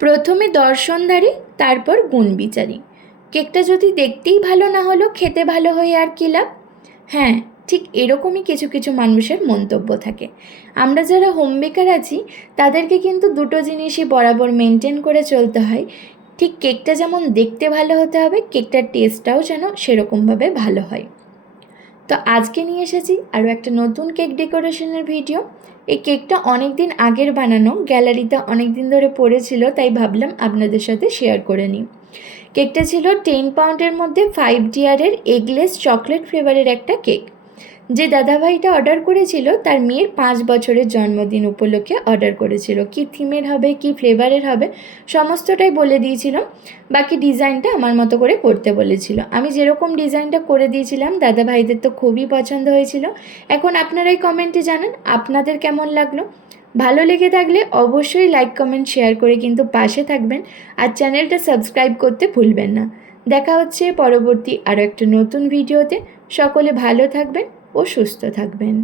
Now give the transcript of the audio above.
প্রথমে দর্শনধারী, তারপর গুণ বিচারী। কেকটা যদি দেখতেই ভালো না হলো খেতে ভালো হয়ে আর কী লাভ? হ্যাঁ, ঠিক এরকমই কিছু কিছু মানুষের মন্তব্য থাকে। আমরা যারা হোম বেকার আছি তাদেরকে কিন্তু দুটো জিনিসই বরাবর মেনটেন করে চলতে হয়। ঠিক কেকটা যেমন দেখতে ভালো হতে হবে, কেকটার টেস্টটাও যেন সেরকমভাবে ভালো হয়। তো আজকে নিয়ে এসেছি আরও একটা নতুন কেক ডেকোরেশনের ভিডিও। এই কেকটা অনেক দিন আগের বানানো, গ্যালারিতে অনেক দিন ধরে পড়েছিল, তাই ভাবলাম আপনাদের সাথে শেয়ার করে নিই। কেকটা ছিল 10 পাউন্ডের মধ্যে 5 টিয়ারের এগলেস চকলেট ফ্লেভারের একটা কেক। যে দাদাভাইটা অর্ডার করেছিল তার মেয়ের 5 বছরের জন্মদিন উপলক্ষে অর্ডার করেছিল। কী থিমের হবে, কী ফ্লেভারের হবে, সমস্তটাই বলে দিয়েছিল। বাকি ডিজাইনটা আমার মতো করে করতে বলেছিল। আমি যেরকম ডিজাইনটা করে দিয়েছিলাম দাদাভাইদের তো খুবই পছন্দ হয়েছিল। এখন আপনারাই কমেন্টে জানান আপনাদের কেমন লাগলো। ভালো লেগে থাকলে অবশ্যই লাইক, কমেন্ট, শেয়ার করে কিন্তু পাশে থাকবেন। আর চ্যানেলটা সাবস্ক্রাইব করতে ভুলবেন না। দেখা হচ্ছে পরবর্তী আরও একটা নতুন ভিডিওতে। সকলে ভালো থাকবেন ও সুস্থ থাকবেন।